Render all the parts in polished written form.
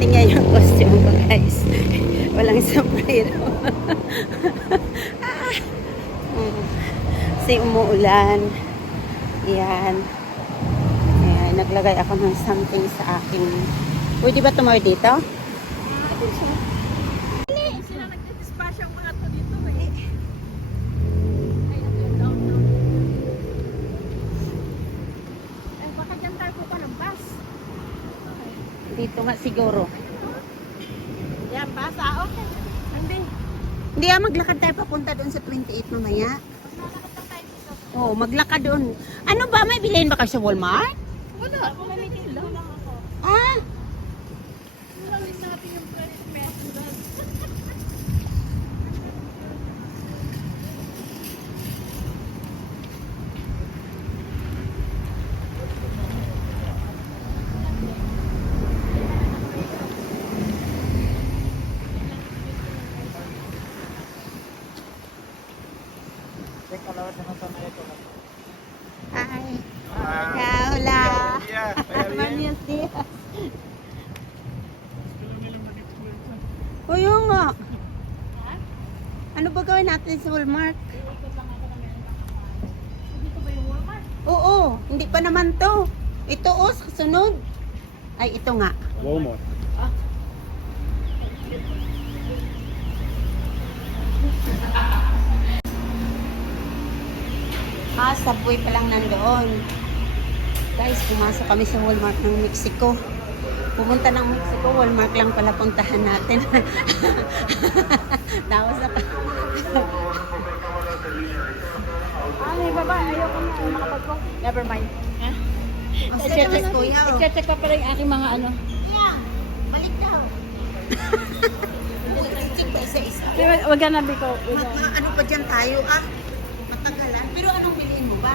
Tingnan yung costume ko, guys. Walang sombrero. Kasi umuulan. Yan. Ayan, naglagay ako ng something sa aking... Pwede ba tumawid dito? Hindi sila nag-dispatch ang mga to dito eh. Ay, baka dyan tayo po pa ng bus. Dito nga siguro. Yan, bus okay. Hindi. Hindi maglakad tayo papunta doon sa 28 mamaya. Mas malakad lang tayo dito. Oo, maglakad doon. Ano ba? May bilhin ba kayo sa Walmart? Wala, kung mamimili lang ako. Ah, Alis natin yung price method. ay. Hola. Buenos días. O yun nga. Ano ba gawin natin sa Walmart? Dito ba yung Walmart? Oo, hindi pa naman to. Ito kasunod. Ay, ito nga. Walmart. Subway pa lang nandoon. Guys, pumasok kami sa Walmart ng Mexico. Pumunta ng Mexico, Walmart lang pala puntahan natin. Tapos na Ay, baba, ayoko na makapag ko. Never mind. I-check pa pala yung aking mga ano. balik daw. Check pa isa-isa. Wag ka na, Biko. Ano pa dyan tayo matagalan. Pero anong piliin mo ba?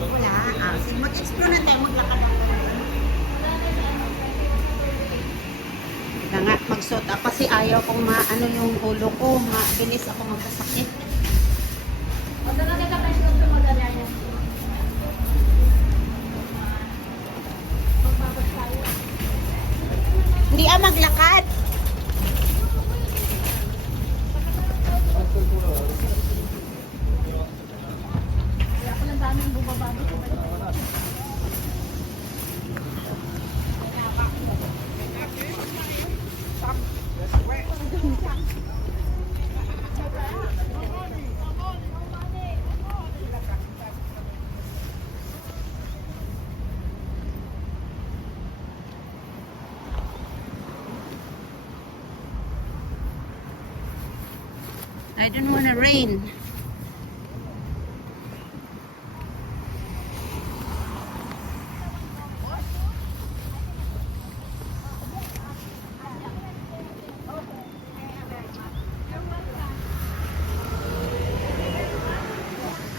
Wala. Sige, mag-explore na tayo, maglakad na tayo. Kaya nga, magsuot ako kasi ayaw kong maano yung ulo ko. Bilis ako magkasakit. O, talaga ka tayo gusto mo dali yan. Magbabag tayo. Hindi maglakad. Kaya ko lang daming bumabado ko. I don't wanna rain.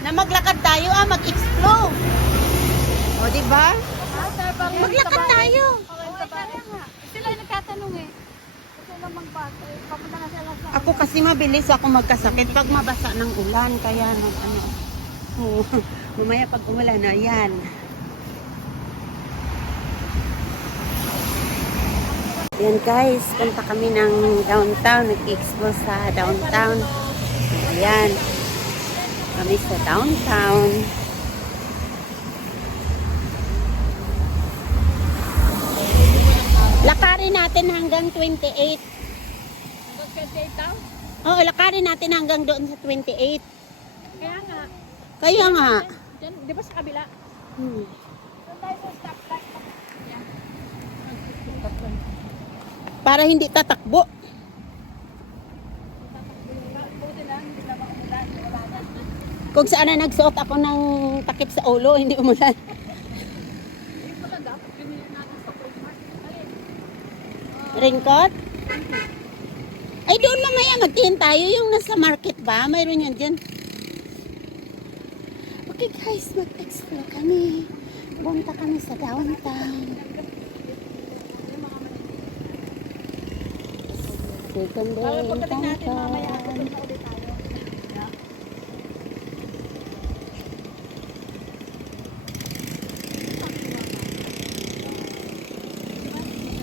Na maglakad tayo mag-explore. O, di ba? Maglakad tayo. Sila yung nagtatanong eh. Gusto na magbasa. Papunta na sila sa... Ako kasi mabilis ako magkasakit pag mabasa ng ulan. Kaya oo, mamaya pag umulan na yan. Yan guys, punta kami ng downtown. Nag-explore sa downtown. Ayan. Kami sa downtown. Lakarin natin hanggang 28. Mag-28 daw? Oo, lakarin natin hanggang doon sa 28. Kaya nga. Kaya nga. Diyan, di ba sa kabila? Hmm. Doon tayo sa stoplight. Yan. Para hindi tatakbo. Buti lang, hindi na makulan. Wala na. Kung saan na nagsuot ako ng takip sa ulo, hindi umulan. Yung pala dapat binili natin sa Walmart. Alin? Raincoat? Ay, doon mamaya magtingin tayo. Yung nasa market ba? Mayroon yan dyan. Okay guys, mag-explore kami. Punta kami sa downtown. Second day in Pagdating natin mamaya, downtown. doon na ulit tayo.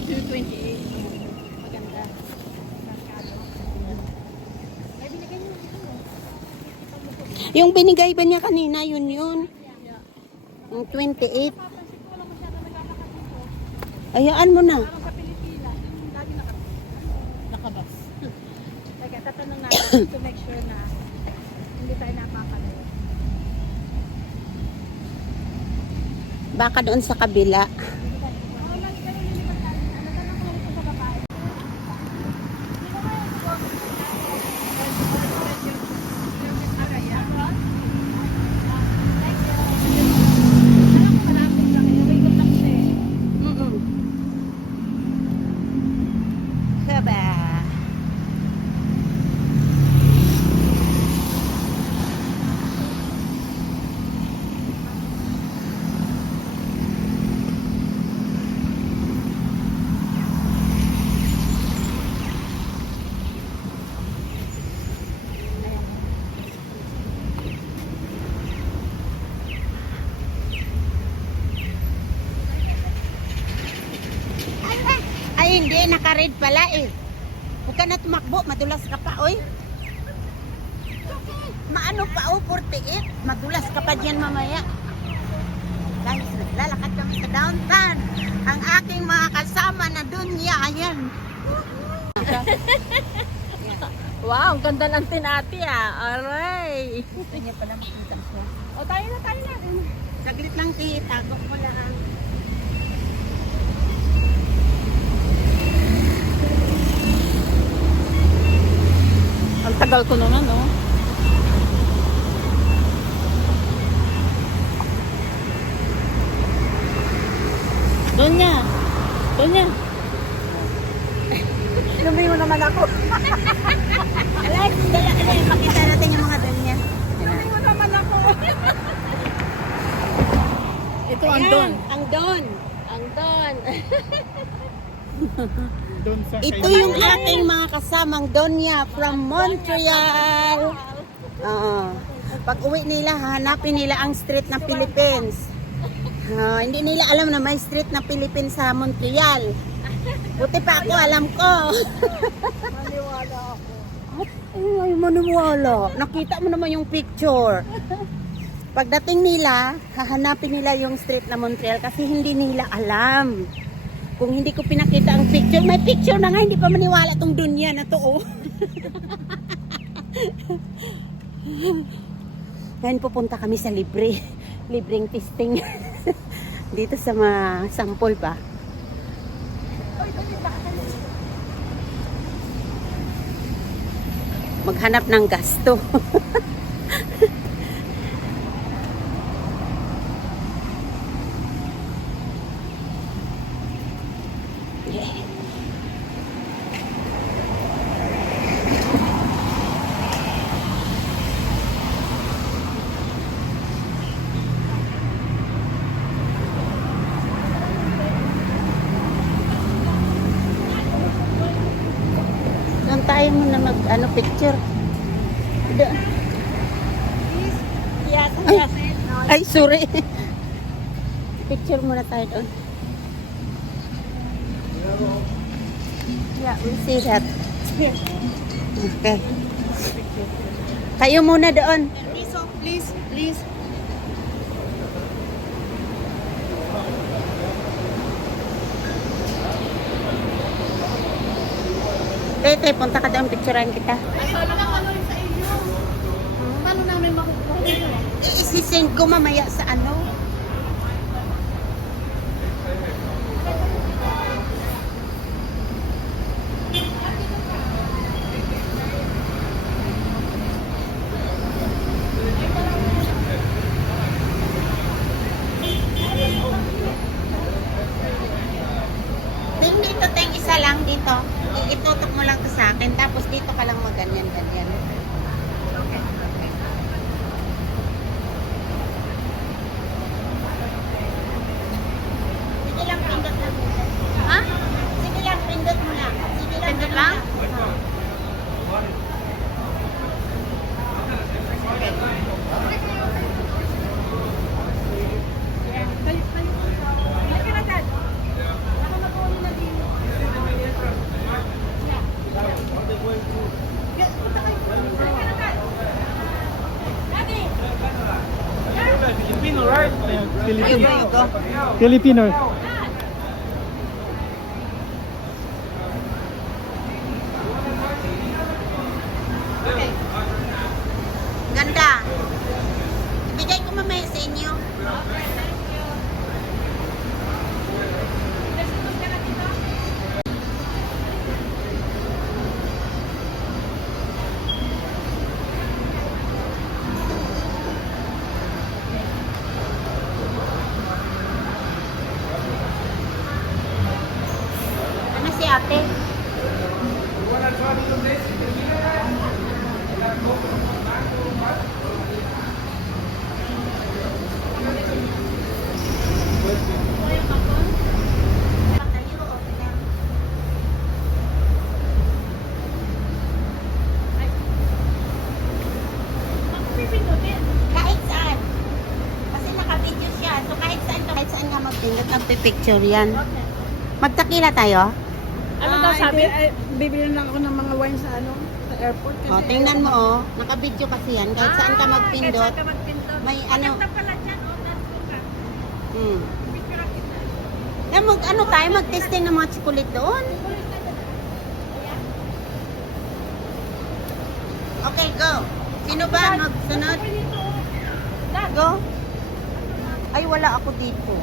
228. Yung binigay ba niya kanina, yun. Yung 28. Papansin ko, wala masyado naglalakad dito. Ayaan mo na. Parang sa Pilipinas, yung lagi nakabas. Teka, tatanong natin to make sure na hindi tayo napapalayo. Baka doon sa kabila. Oo, lagi ganun yung lipat natin. Ano ka lang kung ito sa babae? Alam ko malapit lang. Wake up lang siya eh. Mm-mm. Saba. Ay, hindi. Naka-red pala eh. Huwag ka na tumakbo. Madulas ka pa, oy. Maano pa, oh, 48. Madulas ka pa dyan mamaya. Guys, lalakad kami sa downtown. Ang aking mga kasama na dunya, ayan. Wow, ang ganda ng tinati ah. Aray. Gusto niya pala makita siya. O, tayo na. Saglit lang, tago mo lang. Ang tagal ko na, no? Doon niya. Inumin mo naman ako. Alex, dala ka na. Makita natin yung mga dunya. Inumin mo naman ako. Ito ang Ayan, doon. ang don. Ang doon. Ito yung ating mga kasamang Donya from Montreal. Oo. Pag uwi nila, hanapin nila ang street ng Philippines. Hindi nila alam na may street na Philippines sa Montreal. Buti pa ako, alam ko. Maniwala ako. Ay, maniwala. Nakita mo naman yung picture. Pagdating nila, hahanapin nila yung street na Montreal kasi hindi nila alam. Kung hindi ko pinakita ang picture, may picture na nga, hindi pa maniwala tong dunya na to, oh. Ngayon pupunta kami sa libreng testing. Dito sa mga sample ba. Maghanap ng gasto. Doon tayo muna mag picture. Doon. Ay, sorry. Picture muna tayo doon. Yeah, we'll see that. Okay. Kayo muna doon. Please. Tete, punta ka doon, picturean kita. Paano naman sa inyo? Paano namin makukuha? I-send ko mamaya sa ano. Ting dito, ting isa lang dito. Itutok mo lang to sa akin, tapos dito ka lang maganyan-ganyan. Okay. Sige lang, pindot lang. Ha? Sige lang, pindot mo lang. Sige lang, pindot lang? Ayun ba yun ko? Filipino. Ganda. Ibigay ko mamaya sa inyo. Ano si ate? Kahit saan. Kasi naka-video siya. So kahit saan nga magpindot, magpipicture yan. Magtakila tayo? Ano daw sabi? Bibili lang ako ng mga wine sa sa airport. Kasi O, tingnan mo oh. Naka-video kasi yan. Kahit saan ka magpindot. Kahit saan ka magpindot. May ano. Maganda pala dyan. Hmm. Picture kita. Ano tayo? Mag-testing ng mga chocolate doon. Okay, go. Sino ba magsunod? Go. Ay, wala ako dito.